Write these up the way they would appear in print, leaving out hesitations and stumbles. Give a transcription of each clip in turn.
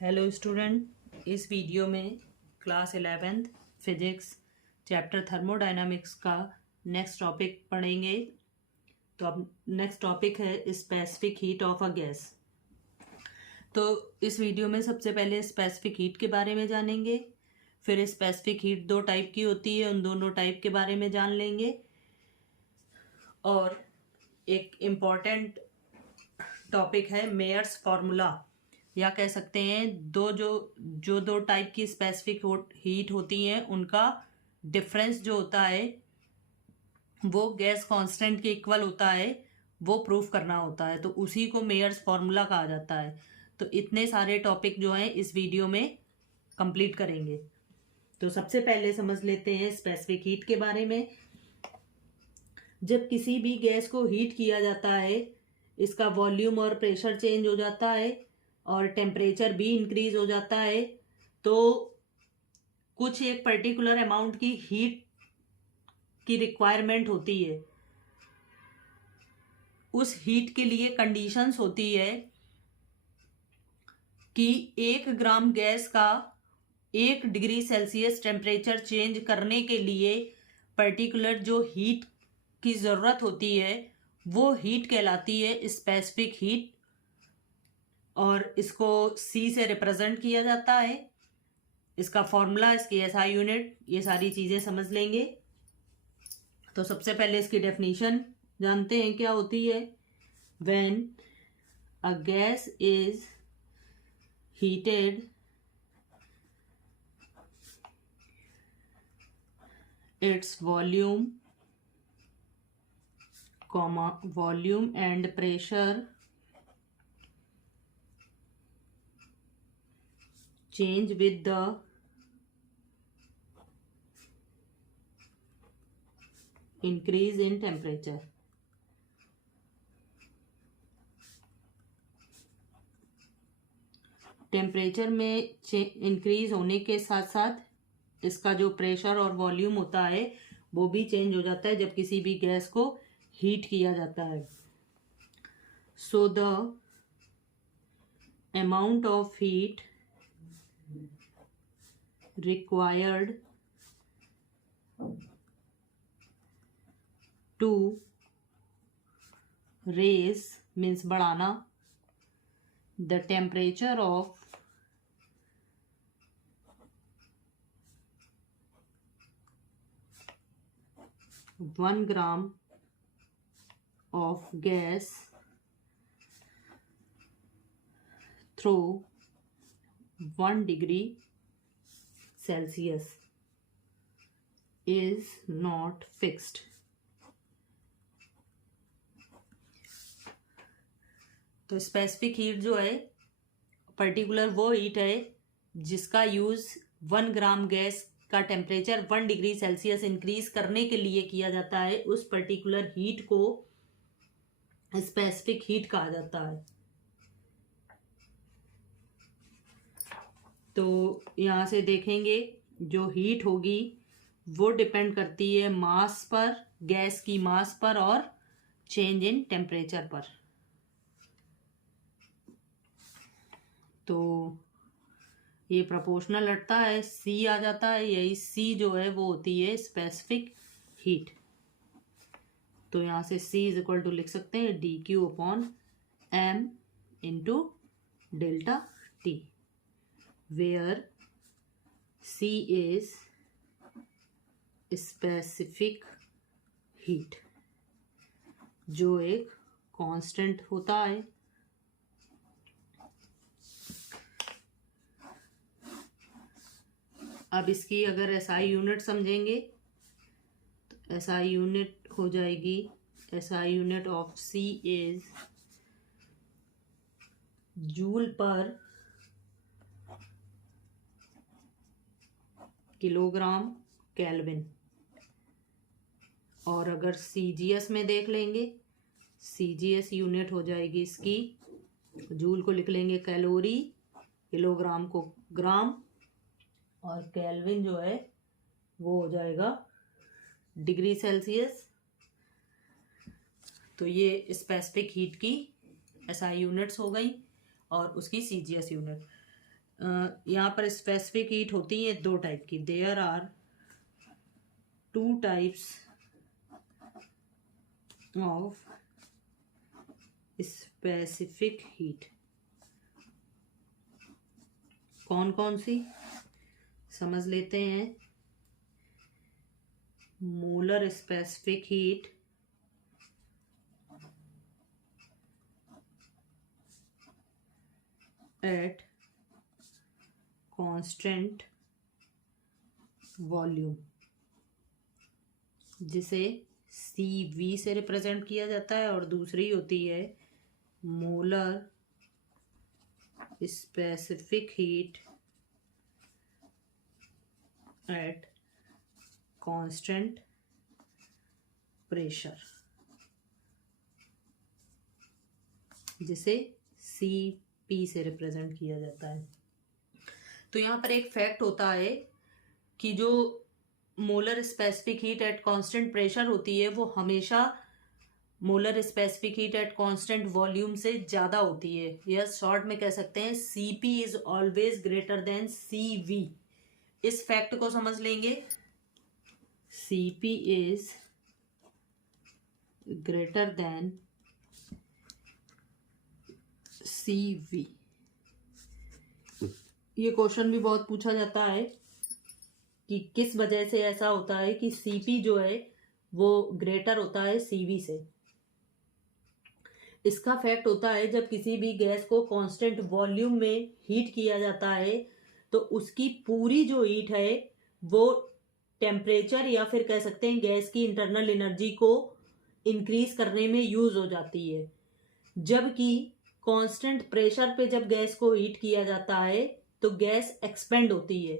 Hello student, इस video में class 11th physics chapter thermodynamics का नेक्स्ट टॉपिक पढ़ेंगे। तो अब नेक्स्ट टॉपिक है specific heat of a gas. तो इस वीडियो में सबसे पहले स्पेसिफिक हीट के बारे में जानेंगे, फिर स्पेसिफिक हीट दो टाइप की होती है, उन दोनों टाइप के बारे में जान लेंगे, और एक इम्पॉर्टेंट टॉपिक है मेयर्स फार्मूला, या कह सकते हैं दो टाइप की स्पेसिफिक हीट होती हैं उनका डिफरेंस जो होता है वो गैस कांस्टेंट के इक्वल होता है, वो प्रूफ करना होता है। तो उसी को मेयर्स फार्मूला कहा जाता है। तो इतने सारे टॉपिक जो हैं इस वीडियो में कंप्लीट करेंगे। तो सबसे पहले समझ लेते हैं स्पेसिफिक हीट के बारे में। जब किसी भी गैस को हीट किया जाता है, इसका वॉल्यूम और प्रेशर चेंज हो जाता है और टेम्परेचर भी इंक्रीज हो जाता है। तो कुछ एक पर्टिकुलर अमाउंट की हीट की रिक्वायरमेंट होती है। उस हीट के लिए कंडीशंस होती है कि 1 ग्राम गैस का 1 डिग्री सेल्सियस टेम्परेचर चेंज करने के लिए पर्टिकुलर जो हीट की ज़रूरत होती है वो हीट कहलाती है स्पेसिफिक हीट, और इसको C से रिप्रेजेंट किया जाता है। इसका फॉर्मूला, इसकी SI यूनिट, ये सारी चीज़ें समझ लेंगे। तो सबसे पहले इसकी डेफिनेशन जानते हैं क्या होती है। When a gas is heated its volume and pressure change with the increase in temperature। Temperature में इंक्रीज होने के साथ साथ इसका जो प्रेशर और वॉल्यूम होता है वो भी चेंज हो जाता है जब किसी भी गैस को हीट किया जाता है। So the amount of heat required to raise means बढ़ाना the temperature of one gram of gas through 1 degree Celsius is not fixed। तो स्पेसिफिक हीट जो है पर्टिकुलर वो हीट है जिसका यूज 1 ग्राम गैस का टेम्परेचर 1 डिग्री सेल्सियस इंक्रीज करने के लिए किया जाता है। उस पर्टिकुलर हीट को स्पेसिफिक हीट कहा जाता है। तो यहाँ से देखेंगे जो हीट होगी वो डिपेंड करती है मास पर, गैस की मास पर और चेंज इन टेम्परेचर पर। तो ये प्रोपोर्शनल हटता है, C आ जाता है। यही C जो है वो होती है स्पेसिफिक हीट। तो यहाँ से C इज इक्वल टू लिख सकते हैं dQ/m into delta T, where C is specific heat, जो एक कांस्टेंट होता है। अब इसकी अगर SI यूनिट समझेंगे तो SI यूनिट हो जाएगी, SI unit of C is joule पर किलोग्राम केल्विन। और अगर CGS में देख लेंगे, CGS यूनिट हो जाएगी इसकी, जूल को लिख लेंगे कैलोरी, किलोग्राम को ग्राम, और केल्विन जो है वो हो जाएगा डिग्री सेल्सियस। तो ये स्पेसिफिक हीट की SI यूनिट्स हो गई और उसकी CGS यूनिट। यहाँ पर स्पेसिफिक हीट होती है 2 टाइप की। There are 2 types of specific heat. कौन कौन सी समझ लेते हैं। Molar specific heat, at constant volume, जिसे CV से रिप्रेजेंट किया जाता है, और दूसरी होती है molar specific heat at constant pressure, जिसे CP से रिप्रेजेंट किया जाता है। तो यहाँ पर एक फैक्ट होता है कि जो molar specific heat at constant pressure होती है वो हमेशा molar specific heat at constant volume से ज़्यादा होती है, या शॉर्ट में कह सकते हैं CP is always greater than CV। इस फैक्ट को समझ लेंगे, CP is greater than CV। ये क्वेश्चन भी बहुत पूछा जाता है कि किस वजह से ऐसा होता है कि CP जो है वो ग्रेटर होता है CV से। इसका फैक्ट होता है जब किसी भी गैस को कांस्टेंट वॉल्यूम में हीट किया जाता है तो उसकी पूरी जो हीट है वो टेम्परेचर या फिर कह सकते हैं गैस की इंटरनल एनर्जी को इंक्रीज करने में यूज हो जाती है। जबकि कांस्टेंट प्रेशर पे जब गैस को हीट किया जाता है तो गैस एक्सपेंड होती है,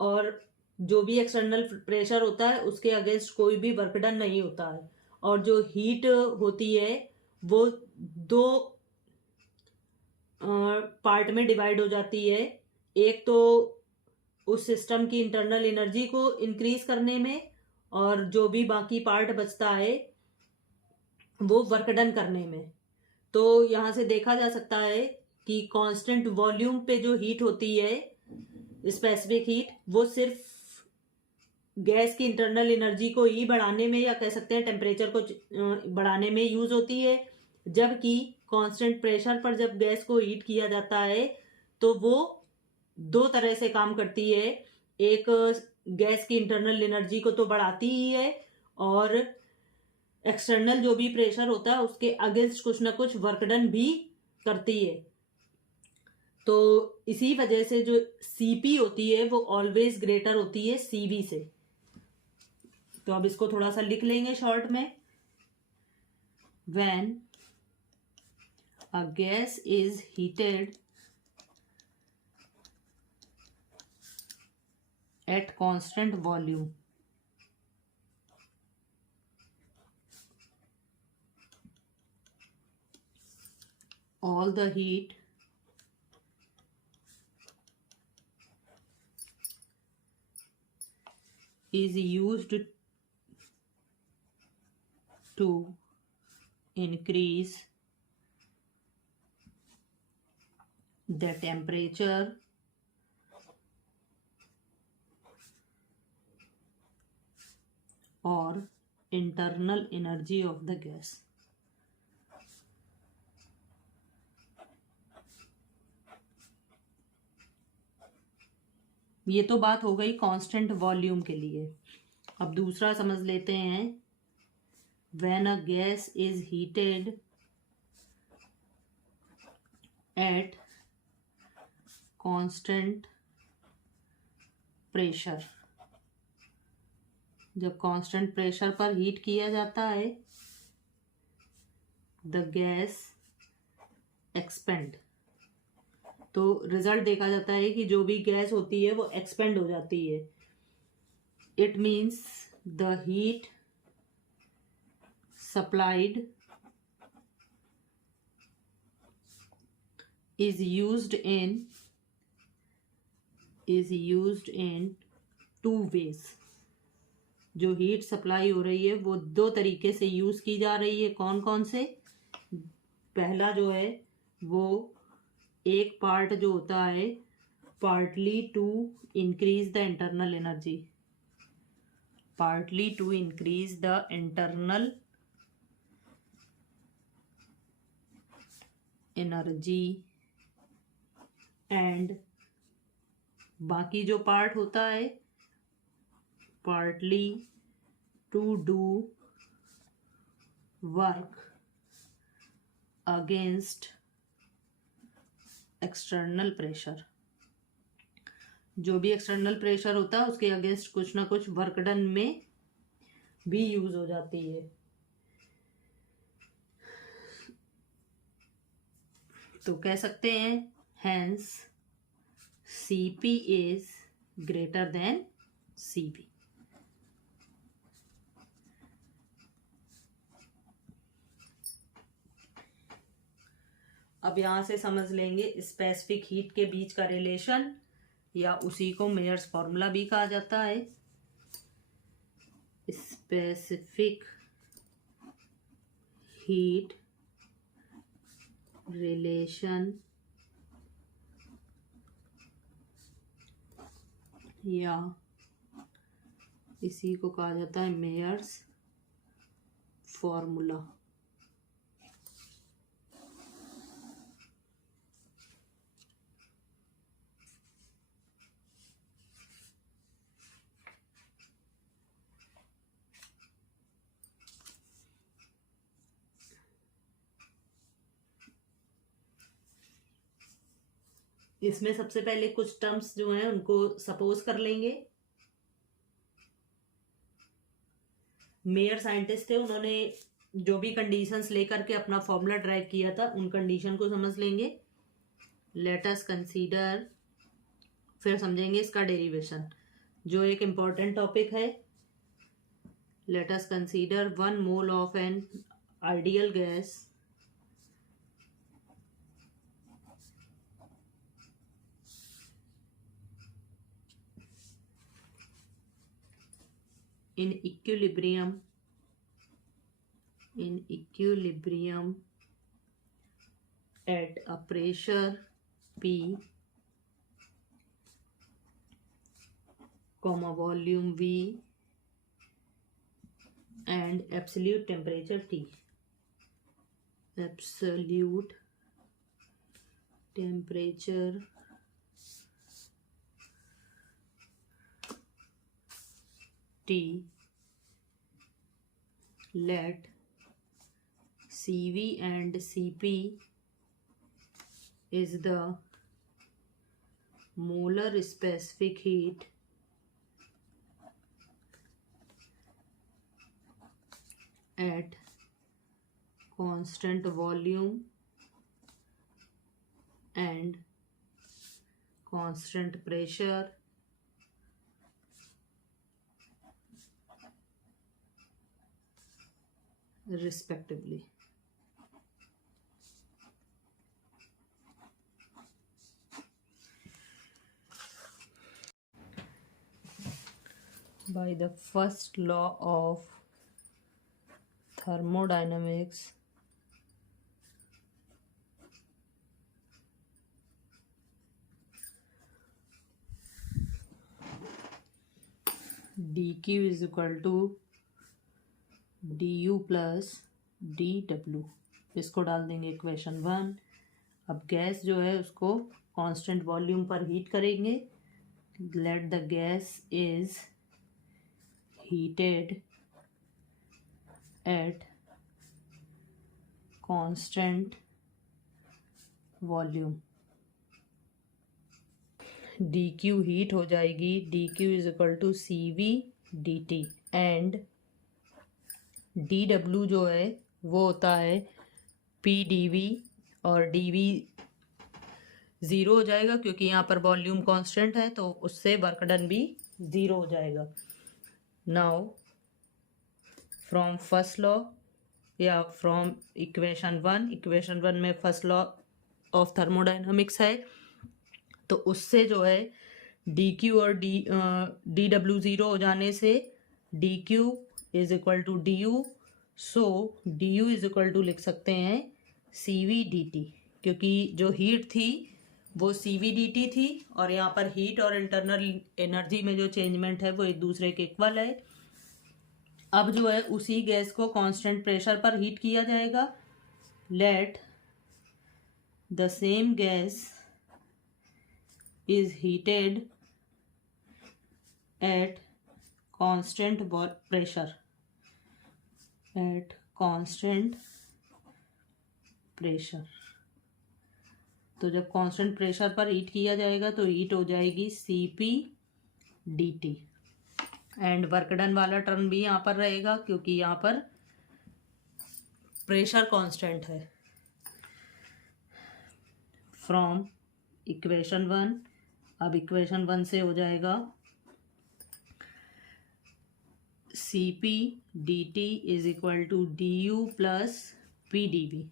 और जो भी एक्सटर्नल प्रेशर होता है उसके अगेंस्ट कोई भी वर्क डन नहीं होता है, और जो हीट होती है वो 2 पार्ट में डिवाइड हो जाती है। एक तो उस सिस्टम की इंटरनल एनर्जी को इंक्रीज करने में, और जो भी बाकी पार्ट बचता है वो वर्क डन करने में। तो यहां से देखा जा सकता है कि कांस्टेंट वॉल्यूम पे जो हीट होती है स्पेसिफिक हीट, वो सिर्फ गैस की इंटरनल एनर्जी को ही बढ़ाने में या कह सकते हैं टेम्परेचर को बढ़ाने में यूज होती है। जबकि कांस्टेंट प्रेशर पर जब गैस को हीट किया जाता है तो वो 2 तरह से काम करती है। एक गैस की इंटरनल एनर्जी को तो बढ़ाती ही है, और एक्सटर्नल जो भी प्रेशर होता है उसके अगेंस्ट कुछ ना कुछ वर्क डन भी करती है। तो इसी वजह से जो CP होती है वो ऑलवेज ग्रेटर होती है CV से। तो अब इसको थोड़ा सा लिख लेंगे शॉर्ट में। When a gas is heated at constant volume, all the heat is used to increase the temperature or internal energy of the gas। ये तो बात हो गई कांस्टेंट वॉल्यूम के लिए। अब दूसरा समझ लेते हैं। When a gas is heated at constant pressure, जब कांस्टेंट प्रेशर पर हीट किया जाता है द गैस एक्सपेंड, तो रिजल्ट देखा जाता है कि जो भी गैस होती है वो एक्सपेंड हो जाती है। It means the heat supplied is used in 2 ways। जो हीट सप्लाई हो रही है वो 2 तरीके से यूज की जा रही है। कौन कौन से? पहला जो है वो एक पार्ट जो होता है partly to increase the internal energy, partly to increase the internal energy and बाकी जो पार्ट होता है partly to do work against external pressure, जो भी एक्सटर्नल प्रेशर होता है उसके अगेंस्ट कुछ ना कुछ वर्क डन में भी यूज हो जाती है। तो कह सकते हैं hence CP is greater than CV. अब यहां से समझ लेंगे स्पेसिफिक हीट के बीच का रिलेशन, या उसी को मेयर्स फॉर्मूला भी कहा जाता है। स्पेसिफिक हीट रिलेशन या इसी को कहा जाता है मेयर्स फॉर्मूला। इसमें सबसे पहले कुछ टर्म्स जो हैं उनको सपोज कर लेंगे। मेयर साइंटिस्ट थे, उन्होंने जो भी कंडीशंस लेकर के अपना फॉर्मूला ड्राइव किया था उन कंडीशन को समझ लेंगे। लेट अस कंसीडर, फिर समझेंगे इसका डेरिवेशन, जो एक इम्पॉर्टेंट टॉपिक है। Let us consider 1 mole of an ideal gas in equilibrium at a pressure P, volume V and absolute temperature T. Absolute temperature T. Let CV and CP is the molar specific heat at constant volume and constant pressure respectively. By the first law of thermodynamics, dq is equal to du plus dw, इसको डाल देंगे equation 1। अब gas जो है उसको constant volume पर heat करेंगे। Let the gas is heated at constant volume. dq heat हो जाएगी, dq is equal to CV dt and dw जो है वो होता है PdV, और dV ज़ीरो हो जाएगा क्योंकि यहाँ पर वॉल्यूम कांस्टेंट है, तो उससे वर्क डन भी ज़ीरो हो जाएगा। नाउ फ्रॉम फर्स्ट लॉ या फ्रॉम इक्वेशन 1 में फर्स्ट लॉ ऑफ थर्मोडाइनमिक्स है, तो उससे जो है dq और dw ज़ीरो हो जाने से dq is equal to du, so du is equal to लिख सकते हैं CV dt, क्योंकि जो हीट थी वो CVDT थी, और यहाँ पर हीट और इंटरनल एनर्जी में जो चेंजमेंट है वो एक दूसरे के इक्वल है। अब जो है उसी गैस को कांस्टेंट प्रेशर पर हीट किया जाएगा। Let the same gas is heated at constant pressure, eight constant pressure. तो जब कांस्टेंट प्रेशर पर हीट किया जाएगा तो हीट हो जाएगी CPDT, एंड वर्क डन वाला टर्म भी यहाँ पर रहेगा क्योंकि यहाँ पर प्रेशर कांस्टेंट है। फ्रॉम इक्वेशन 1, अब इक्वेशन 1 से हो जाएगा CPDT is equal to DU plus PdV,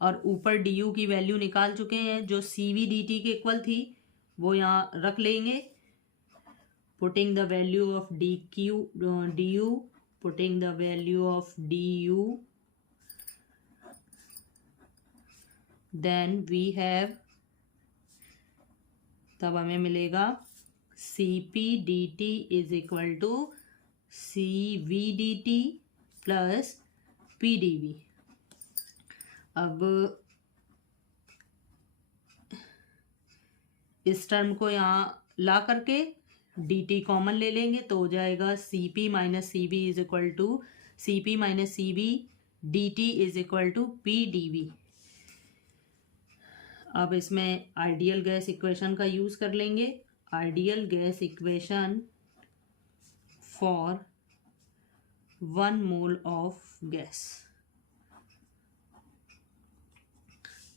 और ऊपर DU की वैल्यू निकाल चुके हैं जो CVDT के इक्वल थी, वो यहाँ रख लेंगे। Putting the value of DU, putting the value of DU, then we have, तब हमें मिलेगा CPDT इज इक्वल टू CVDT प्लस PdV। अब इस टर्म को यहाँ ला करके dt कॉमन ले लेंगे तो हो जाएगा CP minus CV is equal to CP minus CV dt is equal to PdV। अब इसमें आइडियल गैस इक्वेशन का यूज़ कर लेंगे। Ideal gas equation for 1 mole of gas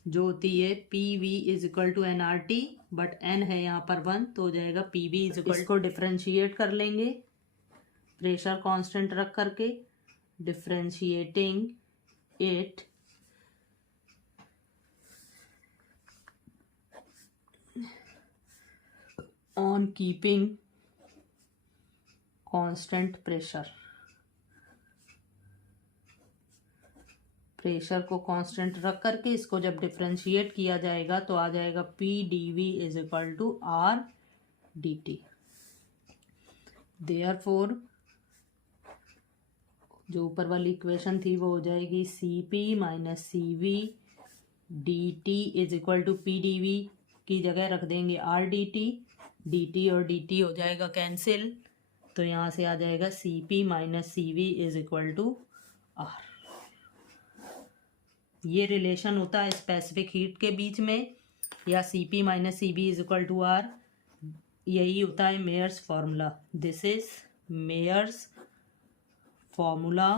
जो होती है PV is equal to NRT, but N है यहाँ पर 1 तो हो जाएगा PV इज इक्वल। इसको डिफ्रेंशिएट कर लेंगे प्रेशर कांस्टेंट रख करके, differentiating it on keeping constant pressure. Pressure को कांस्टेंट रख करके इसको जब डिफ्रेंशिएट किया जाएगा तो आ जाएगा PdV is equal to RdT। Therefore जो ऊपर वाली इक्वेशन थी वो हो जाएगी CP minus CV dt is equal to PdV की जगह रख देंगे RdT, dt और dt हो जाएगा कैंसिल, तो यहाँ से आ जाएगा CP minus CV is equal to R। ये रिलेशन होता है स्पेसिफिक हीट के बीच में, या CP minus CV is equal to R, यही होता है Mayer's formula. This is Mayer's formula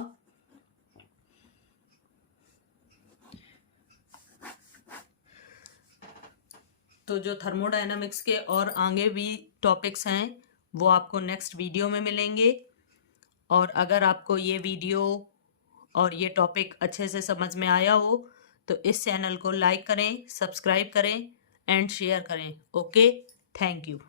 तो जो थर्मोडायनामिक्स के और आगे भी टॉपिक्स हैं वो आपको नेक्स्ट वीडियो में मिलेंगे। और अगर आपको ये वीडियो और ये टॉपिक अच्छे से समझ में आया हो तो इस चैनल को लाइक करें, सब्सक्राइब करें एंड शेयर करें। Okay, thank you.